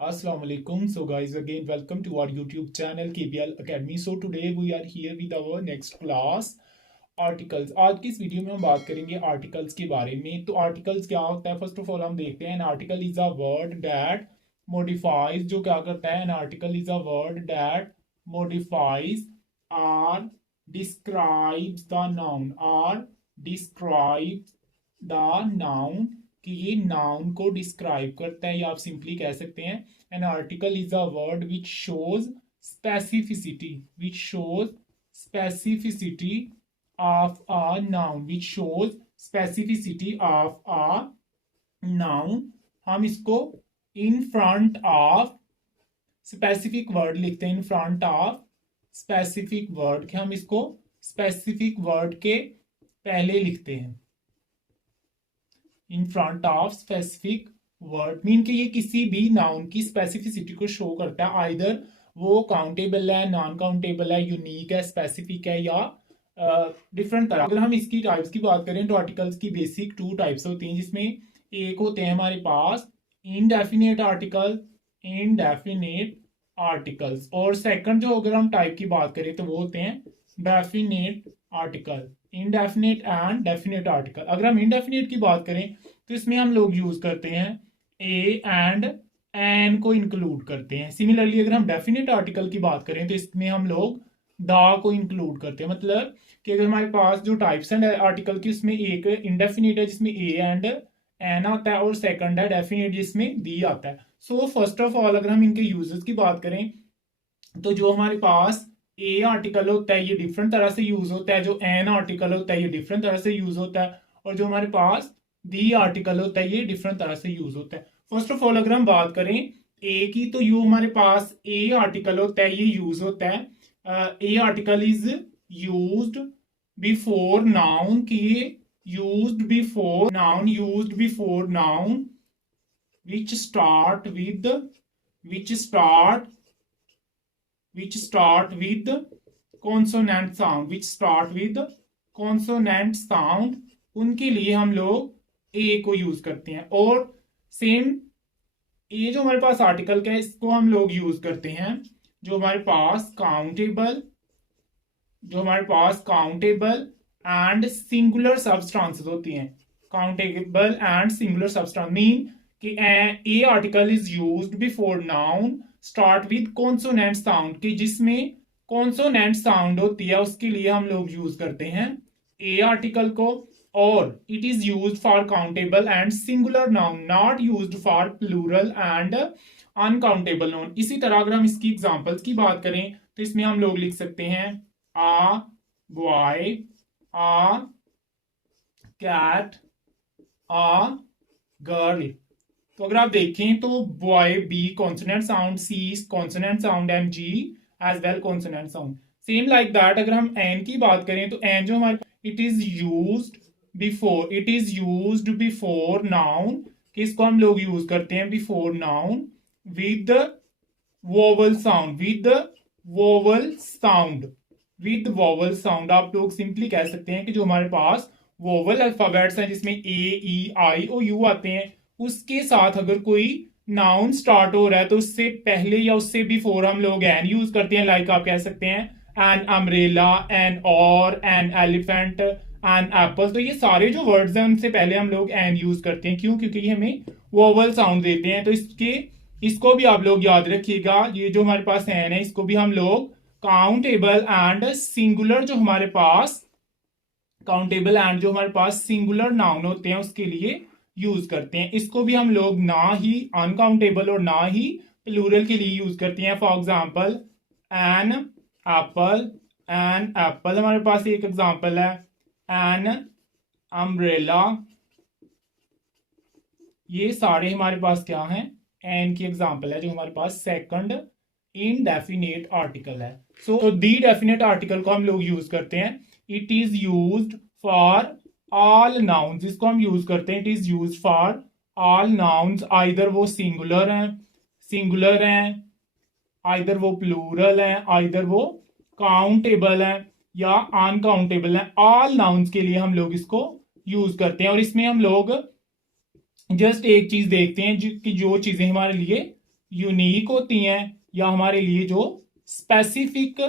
Assalamu alaikum. So guys, again welcome to our YouTube channel KBL Academy. So today we are here with our next class articles. आज की इस video में हम बात करेंगे articles के बारे में। तो आर्टिकल्स क्या होता है, फर्स्ट ऑफ ऑल हम देखते हैं। An article is a word that modifies, जो क्या करता है, an article is a word that modifies or describes the noun, or describes the noun, कि ये नाउन को डिस्क्राइब करता है, या आप सिंपली कह सकते हैं an article is a word which shows specificity, which shows specificity of a noun, which shows specificity of a noun। हम इसको in front of specific word लिखते हैं, in front of specific word के हम इसको specific word के पहले लिखते हैं, in front of specific word। Mean कि ये किसी भी नाउन की स्पेसिफिसिटी को शो करता है, आइदर वो काउंटेबल है, नॉन काउंटेबल है, यूनिक है, स्पेसिफिक है, या डिफरेंट तरह। अगर हम इसकी टाइप्स की बात करें तो आर्टिकल्स की बेसिक टू टाइप्स होती हैं, जिसमें एक होते हैं हमारे पास इनडेफिनेट आर्टिकल, इनडेफिनेट आर्टिकल्स, और सेकंड जो अगर हम टाइप की बात करें तो वो होते हैं definite article, indefinite and definite article. अगर हम इनडेफिनेट की बात करें तो इसमें हम लोग यूज करते हैं ए एंड एन को इंक्लूड करते हैं। सिमिलरली अगर हम डेफिनेट आर्टिकल की बात करें तो इसमें हम लोग द को इंक्लूड करते हैं। मतलब कि अगर हमारे पास जो टाइप्स हैं आर्टिकल की, उसमें एक इंडेफिनिट है जिसमें ए एंड एन आता है, और सेकंड है डेफिनेट जिसमें दी आता है। सो फर्स्ट ऑफ ऑल अगर हम इनके यूजेस की बात करें तो जो हमारे पास ए आर्टिकल होता है ये डिफरेंट तरह से यूज होता है, जो एन आर्टिकल होता है ये डिफरेंट तरह से यूज होता है, और जो हमारे पास दी आर्टिकल होता है ये डिफरेंट तरह से यूज होता है। फर्स्ट ऑफ ऑल अगर हम बात करें ए की, तो यू हमारे पास ए आर्टिकल होता है, ये यूज होता है, a article is used before noun, की used before noun, used before noun which start with which start which start with consonant sound, which start with consonant sound, उनके लिए हम लोग ए को यूज करते हैं। और सेम ये जो हमारे पास आर्टिकल का है इसको हम लोग यूज करते हैं जो हमारे पास काउंटेबल, जो हमारे पास काउंटेबल एंड सिंगुलर सब्सटेंसेस होती हैं। Countable and singular substance mean कि a article is used before noun start with consonant sound, कि जिसमें कॉन्सोनेंट साउंड होती है उसके लिए हम लोग यूज करते हैं ए आर्टिकल को। और it is used for countable and singular noun, not used for plural and uncountable noun. इसी तरह अगर हम इसकी एग्जांपल्स की बात करें तो इसमें हम लोग लिख सकते हैं a boy, a cat, a girl. तो अगर आप देखें तो boy B consonant sound, C consonant sound, and G as well consonant sound. Same like that अगर हम एन की बात करें तो एन जो हमारे it is used before, it is used before noun, किसको हम लोग यूज करते हैं before noun with vowel sound, with vowel sound, with vowel sound. आप लोग सिंपली कह सकते हैं कि जो हमारे पास वोवल अल्फाबेट्स हैं जिसमें ए ई आई ओ यू आते हैं, उसके साथ अगर कोई नाउन स्टार्ट हो रहा है तो उससे पहले या उससे बिफोर हम लोग एन यूज करते हैं। लाइक आप कह सकते हैं एन अम्ब्रेला, एन और, एन एलिफेंट, एन एप्पल। तो ये सारे जो वर्ड्स हैं उनसे पहले हम लोग एन यूज करते हैं। क्यों? क्योंकि ये हमें वोवल साउंड देते हैं। तो इसको भी आप लोग याद रखिएगा। ये जो हमारे पास एन है इसको भी हम लोग काउंटेबल एंड सिंगुलर, जो हमारे पास काउंटेबल एंड जो हमारे पास सिंगुलर नाउन होते हैं उसके लिए यूज करते हैं। इसको भी हम लोग ना ही अनकाउंटेबल और ना ही प्लूरल के लिए यूज करते हैं। For example an apple, an apple हमारे पास एक एग्जाम्पल है, एन अम्ब्रेला। ये सारे हमारे पास क्या हैं, एन की एग्जाम्पल है, जो हमारे पास सेकंड इनडेफिनेट आर्टिकल है। सो दी डेफिनेट आर्टिकल को हम लोग यूज करते हैं। It is used for all nouns, इसको हम यूज करते हैं, it is use for all nouns, either वो सिंगुलर हैं, आइदर वो प्लूरल हैं, आइदर वो काउंटेबल हैं या अनकाउंटेबल हैं। ऑल नाउन्स के लिए हम लोग इसको यूज करते हैं। और इसमें हम लोग जस्ट एक चीज देखते हैं कि जो चीजें हमारे लिए यूनिक होती हैं या हमारे लिए जो स्पेसिफिक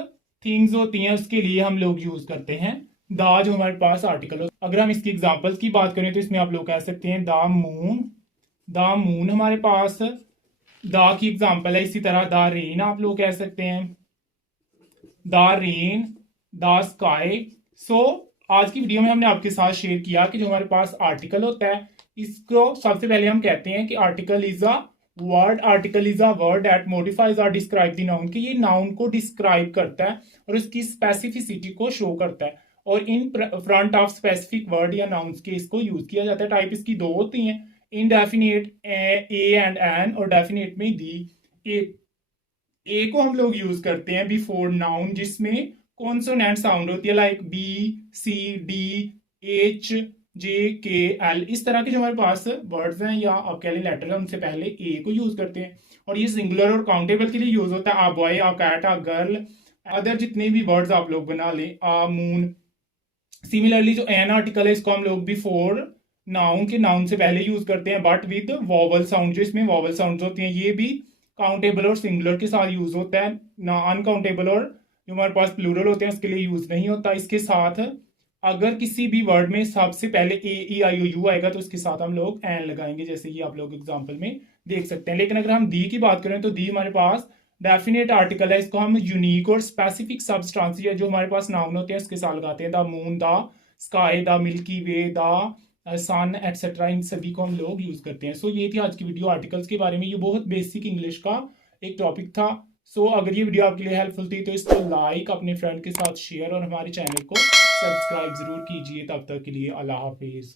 थिंग्स होती हैं उसके लिए हम लोग यूज करते हैं द, जो हमारे पास आर्टिकल हो। अगर हम इसकी एग्जांपल्स की बात करें तो इसमें आप लोग कह सकते हैं द मून। द मून हमारे पास द की एग्जांपल है। इसी तरह द रेन आप लोग कह सकते हैं, द रेन, द स्काई। सो आज की वीडियो में हमने आपके साथ शेयर किया कि जो हमारे पास आर्टिकल होता है इसको सबसे पहले हम कहते हैं कि article is a word. Article is a word that modifies और डिस्क्राइब द नाउन, कि ये नाउन को डिस्क्राइब करता है और उसकी स्पेसिफिसिटी को शो करता है और in front of specific word या नाउन्स के इसको यूज किया जाता है। टाइप इसकी दो होती हैं, इनडेफिनेट ए एंड एन, और डेफिनेट में दी। ए को हम लोग यूज करते हैं बिफोर नाउन जिसमें कॉन्सोनेंट साउंड होती है, लाइक बी, सी, डी, एच, जे, के, एल। इस तरह के जो हमारे पास वर्ड्स हैं या आप कह लें लेटर है उनसे पहले ए को यूज करते हैं और ये सिंगुलर और काउंटेबल के लिए यूज होता है। A boy, a cat, a girl, other जितने भी वर्ड्स आप लोग बना लें, आ मून। सिमिलरली जो एन आर्टिकल है इसको हम लोग बिफोर नाउन के, नाउन से पहले यूज करते हैं बट विद वॉवल साउंड। जो इसमें वॉवल साउंड होती हैं ये भी काउंटेबल और सिंगुलर के साथ यूज होता है ना, अनकाउंटेबल और जो हमारे पास प्लूरल होते हैं उसके लिए यूज नहीं होता। इसके साथ अगर किसी भी वर्ड में सबसे पहले ए, ई, आई, ओ, यू आएगा तो उसके साथ हम लोग एन लगाएंगे, जैसे कि आप लोग एग्जाम्पल में देख सकते हैं। लेकिन अगर हम दी की बात करें तो दी हमारे पास डेफिनेट आर्टिकल है, इसको हम यूनिक और स्पेसिफिक सब्सटेंस जो हमारे पास नाउन होते हैं उसके साथ लगाते हैं। The moon, the sky, the milky way, the sun etcetera, इन सभी को हम लोग यूज करते हैं। सो ये थी आज की वीडियो आर्टिकल्स के बारे में। ये बहुत बेसिक इंग्लिश का एक टॉपिक था। सो अगर ये वीडियो आपके लिए हेल्पफुल थी तो इसको लाइक, अपने फ्रेंड के साथ शेयर और हमारे चैनल को सब्सक्राइब जरूर कीजिए। तब तक के लिए अल्लाह हाफिज।